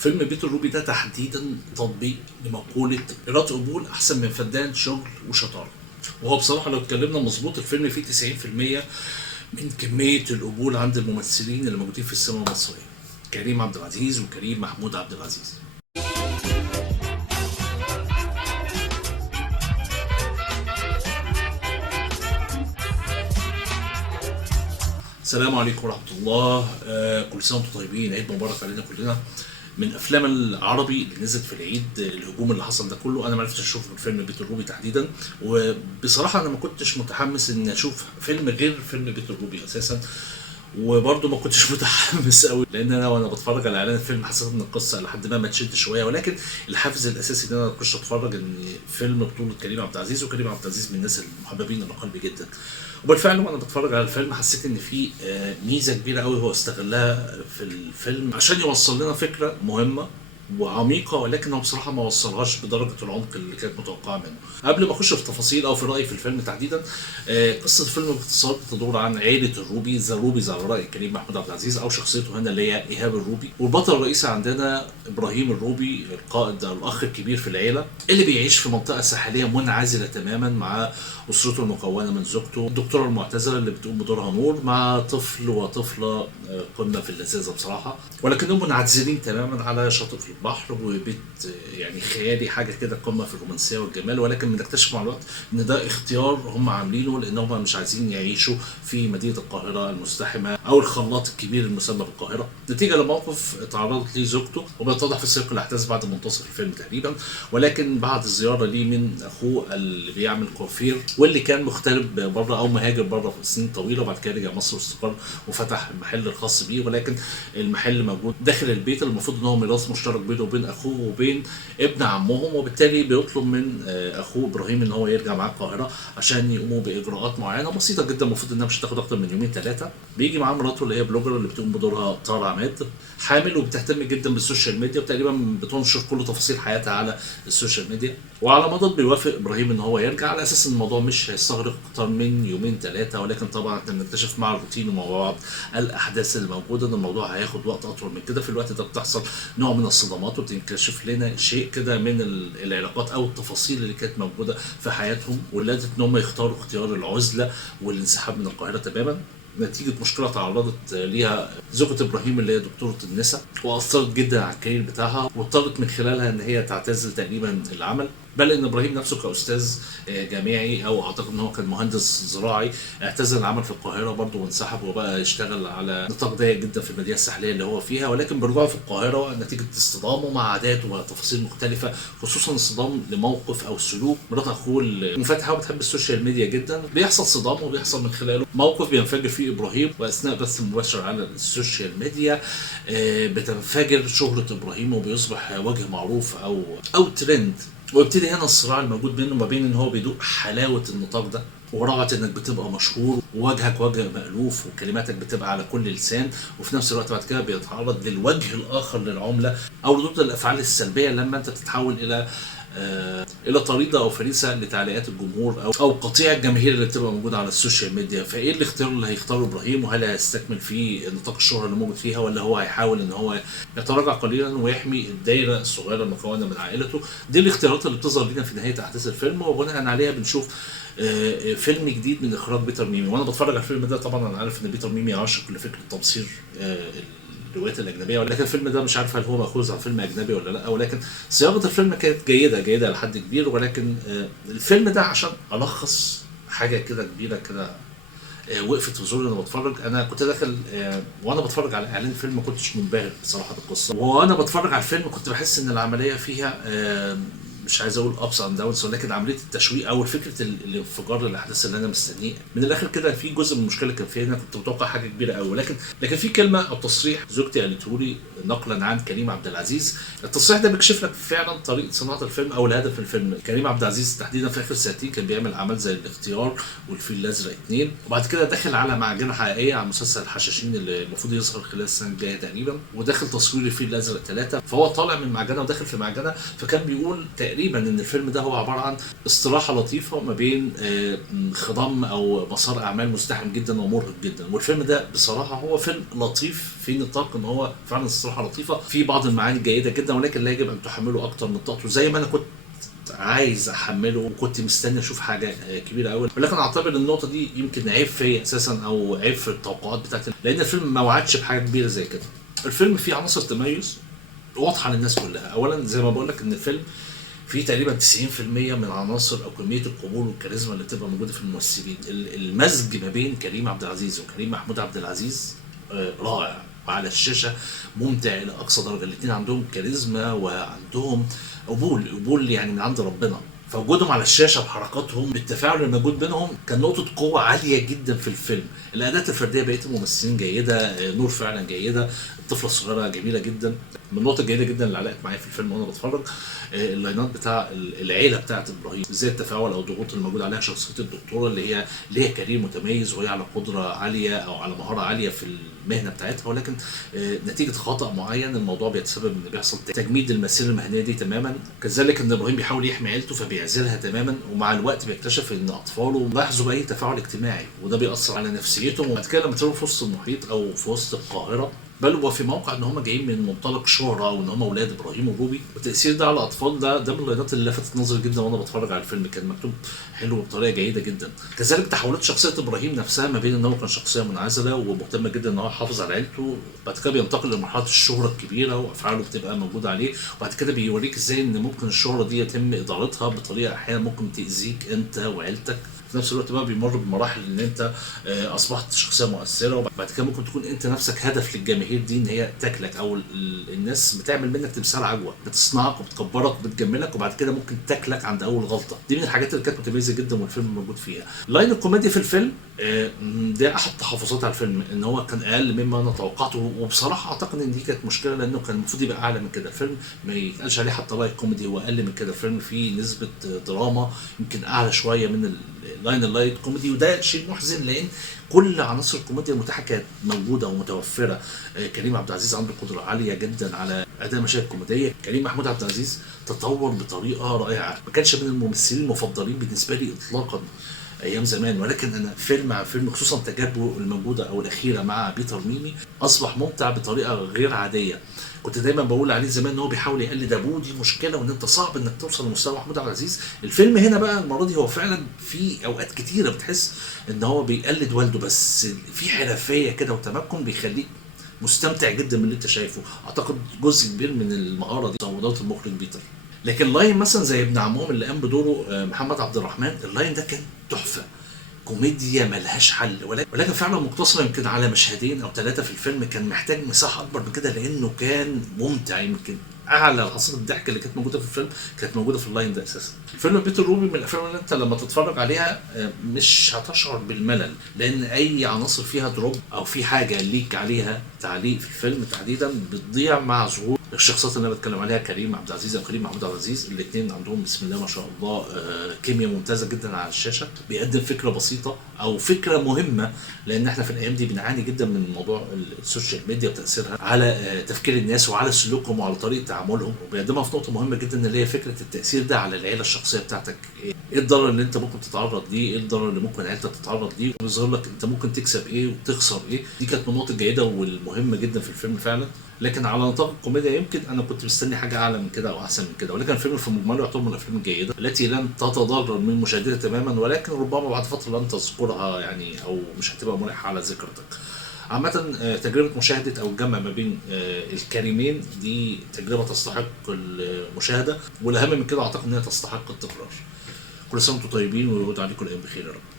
فيلم بيت الروبي ده تحديدا تطبيق لمقولة إيراد قبول أحسن من فدان شغل وشطارة. وهو بصراحة لو اتكلمنا مظبوط الفيلم فيه 90% من كمية القبول عند الممثلين اللي موجودين في السينما المصرية، كريم عبد العزيز وكريم محمود عبد العزيز. السلام عليكم ورحمة الله. كل سنة وانتم طيبين، عيد مبارك علينا كلنا. من افلام العربي اللي نزلت في العيد الهجوم اللي حصل ده كله، انا ما عرفتش اشوف فيلم بيت الروبي تحديدا، وبصراحه انا ما كنتش متحمس ان اشوف فيلم غير فيلم بيت الروبي اساسا. وبرضه ما كنتش متحمس قوي لان انا وانا بتفرج على اعلان الفيلم حسيت ان القصه لحد ما تشد شويه، ولكن الحافز الاساسي ان انا اخش اتفرج ان فيلم بطوله كريم عبد العزيز، وكريم عبد العزيز من الناس المحببين الى قلبي جدا. وبالفعل وانا بتفرج على الفيلم حسيت ان في ميزه كبيره قوي هو استغلها في الفيلم عشان يوصل لنا فكره مهمه وعميقه، ولكن هو بصراحه ما وصلهاش بدرجه العمق اللي كانت متوقعه منه. قبل ما اخش في تفاصيل او في رايي في الفيلم تحديدا، قصه الفيلم باختصار بتدور عن عائله الروبي، ذا روبيز على راي كريم محمود عبد العزيز او شخصيته هنا اللي هي ايهاب الروبي. والبطل الرئيسي عندنا ابراهيم الروبي، القائد او الاخ الكبير في العيله اللي بيعيش في منطقه ساحليه منعزله تماما مع اسرته المكونه من زوجته الدكتوره المعتزله اللي بتقوم بدورها نور، مع طفل وطفله قمه في اللذاذه بصراحه، ولكنهم منعزلين تماما على شاطئ في البحر وبيت يعني خيالي، حاجه كده قمه في الرومانسيه والجمال. ولكن بنكتشف مع الوقت ان ده اختيار هم عاملينه لان هم مش عايزين يعيشوا في مدينه القاهره المزدحمه او الخلاط الكبير المسمى بالقاهره، نتيجه لموقف تعرضت ليه زوجته، وبيتضح في سياق الاحداث بعد منتصف الفيلم تقريبا. ولكن بعد زياره ليه من اخوه اللي بيعمل كوافير واللي كان مغترب بره او مهاجر بره في سنين طويله، وبعد كده رجع مصر واستقر وفتح المحل الخاص بيه، ولكن المحل موجود داخل البيت اللي المفروض ان هو ميراث مشترك بينه وبين اخوه وبين ابن عمهم. وبالتالي بيطلب من اخوه ابراهيم ان هو يرجع معاه القاهره عشان يقوموا باجراءات معينه بسيطه جدا، المفروض انها مش هتاخد اكتر من يومين ثلاثه. بيجي معاه مراته اللي هي بلوجر اللي بتقوم بدورها طارق عماد، حامل وبتهتم جدا بالسوشيال ميديا، وتقريبا بتنشر كل تفاصيل حياتها على السوشيال ميديا. وعلى مضض بيوافق ابراهيم ان هو يرجع على اساس ان الموضوع مش هيستغرق اكتر من يومين ثلاثه، ولكن طبعا احنا بنكتشف مع الروتين ومع بعض الاحداث اللي موجوده ان الموضوع هياخد وقت اطول من كده. في الوقت ده بتحصل نوع من الصدمات وبتنكشف لنا شيء كده من العلاقات او التفاصيل اللي كانت موجوده في حياتهم، واللي ادت ان هم يختاروا اختيار العزله والانسحاب من القاهره تماما نتيجة مشكلة تعرضت ليها زوجة إبراهيم اللي هي دكتورة النساء، وأثرت جدا على الكارير بتاعها، واضطرت من خلالها إن هي تعتزل تقريبا العمل. بل ان ابراهيم نفسه كاستاذ جامعي او اعتقد ان هو كان مهندس زراعي اعتزل العمل في القاهره برضه وانسحب وبقى يشتغل على نطاق ضيق جدا في المدينه الساحليه اللي هو فيها. ولكن برجوعه في القاهره نتيجه اصطدامه مع عادات وتفاصيل مختلفه، خصوصا الصدام لموقف او سلوك مرات اخوه المنفتحه وبتحب السوشيال ميديا جدا، بيحصل صدام وبيحصل من خلاله موقف بينفجر فيه ابراهيم. واثناء بث مباشر على السوشيال ميديا بتنفجر شهره ابراهيم وبيصبح وجه معروف او ترند، ويبتدي هنا الصراع الموجود بينه وما بين ان هو بيدوق حلاوه النطاق ده وروعه انك بتبقى مشهور ووجهك وجه مألوف وكلماتك بتبقى على كل لسان، وفي نفس الوقت بعد كده بيتعرض للوجه الاخر للعمله او ردود الافعال السلبيه لما انت تتحول الى طريده او فريسه لتعليقات الجمهور او قطيع الجماهير اللي بتبقى موجوده على السوشيال ميديا. فايه الاختيار اللي هيختاره ابراهيم؟ وهل هيستكمل في نطاق الشهره اللي موجود فيها، ولا هو هيحاول ان هو يتراجع قليلا ويحمي الدايره الصغيره المكونه من عائلته؟ دي الاختيارات اللي بتظهر لنا في نهايه احداث الفيلم، وبناء عليها بنشوف فيلم جديد من اخراج بيتر ميمي. وانا بتفرج على الفيلم ده طبعا انا عارف ان بيتر ميمي عاشق لفكره تبصير الروايات الاجنبيه، ولكن الفيلم ده مش عارف هل هو ماخوذ عن فيلم اجنبي ولا لا، ولكن صياغه الفيلم كانت جيده لحد كبير. ولكن الفيلم ده عشان الخص حاجه كده كبيره كده وقفت في زوري وانا بتفرج. انا كنت داخل وانا بتفرج على اعلان الفيلم ما كنتش منبهر بصراحه بالقصه، وانا بتفرج على الفيلم كنت بحس ان العمليه فيها مش عايز اقول ابس اند داونز، ولكن عمليه التشويق او فكره الانفجار للاحداث اللي انا مستنيه من الاخر كده. في جزء من المشكله كان فيها، انا كنت متوقع حاجه كبيره قوي، لكن في كلمه او تصريح زوجتي قالته لي نقلا عن كريم عبد العزيز. التصريح ده بيكشف لك فعلا طريقه صناعه الفيلم او الهدف من الفيلم. كريم عبد العزيز تحديدا في اخر سنتين كان بيعمل اعمال زي الاختيار والفيل الازرق 2، وبعد كده داخل على معجنه حقيقيه على مسلسل الحشاشين اللي المفروض يظهر خلال السنه الجايه تقريبا، وداخل تصوير الفيل الازرق 3. فهو طالع من معجنه وداخل في معجنه، فكان بيقول تقريبا تقريبا ان الفيلم ده هو عباره عن استراحه لطيفه ما بين خضم او مسار اعمال مزدحم جدا ومرهق جدا. والفيلم ده بصراحه هو فيلم لطيف في نطاق ان هو فعلا استراحه لطيفه في بعض المعاني جيده جدا، ولكن لا يجب ان تحمله اكتر من طاقته زي ما انا كنت عايز احمله وكنت مستني اشوف حاجه كبيره قوي. ولكن اعتبر النقطه دي يمكن عيب فيا اساسا او عيب في التوقعات بتاعتي، لان الفيلم ما وعدش بحاجه كبيره زي كده. الفيلم فيه عناصر تميز واضحه للناس كلها. اولا زي ما بقول لك ان الفيلم فيه تقريبا 90% من عناصر او كميه القبول والكاريزما اللي بتبقى موجوده في الممثلين. المزج ما بين كريم عبد العزيز وكريم محمود عبد العزيز رائع، وعلى الشاشه ممتع الى اقصى درجه. الاثنين عندهم كاريزما وعندهم قبول يعني من عند ربنا. فوجودهم على الشاشه بحركاتهم بالتفاعل الموجود بينهم كان نقطه قوه عاليه جدا في الفيلم. الاداءات الفرديه بقيه الممثلين جيده، نور فعلا جيده، الطفله الصغيره جميله جدا. من النقط الجيده جدا اللي علقت معايا في الفيلم وانا بتفرج اللاينات بتاع العيله بتاعت ابراهيم، ازاي التفاعل او الضغوط اللي موجود عليها شخصيه الدكتوره اللي هي ليها كارير متميز وهي على قدره عاليه او على مهاره عاليه في المهنه بتاعتها، ولكن نتيجه خطا معين الموضوع بيتسبب ان بيحصل تجميد المسيره المهنيه دي تماما. كذلك ان ابراهيم بيحاول يحمي عيلته فبيعزلها تماما، ومع الوقت بيكتشف ان اطفاله لاحظوا باي تفاعل اجتماعي وده بيأثر على نفسيتهم. وبعد كده لما تلاقوا في وسط المحيط او في وسط القاهره، بل وفي موقع ان هم جايين من منطلق شهره وان هم اولاد ابراهيم وروبي، والتاثير ده على الاطفال ده من اللاينات اللي لفتت نظري جدا وانا بتفرج على الفيلم. كان مكتوب حلو بطريقه جيده جدا. كذلك تحولات شخصيه ابراهيم نفسها ما بين ان هو كان شخصيه منعزله ومهتم جدا ان هو يحافظ على عيلته، بعد كده بينتقل لمرحله الشهره الكبيره وافعاله بتبقى موجوده عليه، وبعد كده بيوريك ازاي ان ممكن الشهره دي يتم ادارتها بطريقه احيانا ممكن تاذيك انت وعيلتك. في نفس الوقت بقى بيمر بمراحل ان انت اصبحت شخصيه مؤثره، وبعد كده ممكن تكون انت نفسك هدف للجماهير دي ان هي تاكلك، او الناس بتعمل منك تمثال عجوه، بتصنعك وبتكبرك وبتجملك وبعد كده ممكن تاكلك عند اول غلطه. دي من الحاجات اللي كانت متميزه جدا والفيلم موجود فيها. لاين الكوميديا في الفيلم ده احد تحفظات على الفيلم ان هو كان اقل مما انا توقعته، وبصراحه اعتقد ان دي كانت مشكله لانه كان المفروض يبقى اعلى من كده. الفيلم ما يتقالش عليه حتى لاين كوميدي، هو اقل من كده. الفيلم فيه نسبه دراما يمكن اعلى شويه من اللايت كوميدي، وده شيء محزن لان كل عناصر الكوميديا المتاحه كانت موجوده ومتوفره. كريم عبد العزيز عنده قدره عاليه جدا على اداء مشاهد كوميديه. كريم محمود عبد العزيز تطور بطريقه رائعه، ما كانش من الممثلين المفضلين بالنسبه لي اطلاقا ايام زمان، ولكن انا فيلم عن فيلم خصوصا تجاربه الموجوده او الاخيره مع بيتر ميمي اصبح ممتع بطريقه غير عاديه. كنت دايما بقول عليه زمان ان هو بيحاول يقلد ابوه، دي مشكله وان انت صعب انك توصل لمستوى محمود عبد العزيز. الفيلم هنا بقى المره دي هو فعلا في اوقات كتيره بتحس ان هو بيقلد والده، بس في حرفيه كده وتمكن بيخليك مستمتع جدا من اللي انت شايفه. اعتقد جزء كبير من المهاره دي صوتات المخرج بيتر. لكن لاين مثلا زي ابن عمهم اللي قام بدوره محمد عبد الرحمن، اللاين ده كان تحفه، كوميديا ملهاش حل، ولكن فعلا مقتصر يمكن على مشهدين او ثلاثه في الفيلم. كان محتاج مساحه اكبر من كده لانه كان ممتع. يمكن اعلى لحظات الضحك اللي كانت موجوده في الفيلم كانت موجوده في اللاين ده اساسا. فيلم بيت الروبي من الافلام اللي انت لما تتفرج عليها مش هتشعر بالملل، لان اي عناصر فيها دروب او في حاجه ليك عليها تعليق في الفيلم تحديدا بتضيع مع ظهور الشخصيات اللي انا بتكلم عليها، كريم عبد العزيز او كريم محمود عبد العزيز. الاثنين عندهم بسم الله ما شاء الله كيمياء ممتازه جدا على الشاشه. بيقدم فكره بسيطه او فكره مهمه، لان احنا في الايام دي بنعاني جدا من موضوع السوشيال ميديا وتاثيرها على تفكير الناس وعلى سلوكهم وعلى طريقه تعاملهم، وبيقدمها في نقطه مهمه جدا اللي هي فكره التاثير ده على العيله الشخصيه بتاعتك. ايه الضرر اللي انت ممكن تتعرض ليه، ايه الضرر اللي ممكن عيلتك تتعرض ليه، ويظهر لك انت ممكن تكسب ايه وتخسر ايه. دي كانت من النقط الجيده والمهمه جدا في الفيلم فعلا. لكن على نطاق الكوميديا يمكن انا كنت مستني حاجه اعلى من كده او احسن من كده، ولكن الفيلم في مجمله يعتبر من الافلام الجيده التي لن تتضرر من مشاهدتها تماما، ولكن ربما بعد فتره لن تذكرها يعني او مش هتبقى ملحه على ذكرتك. عامة تجربة مشاهدة أو الجمع ما بين الكريمين دي تجربة تستحق المشاهدة، والأهم من كده أعتقد إنها تستحق التكرار. كل سنة وأنتم طيبين ويعود عليكم الأيام بخير يا رب.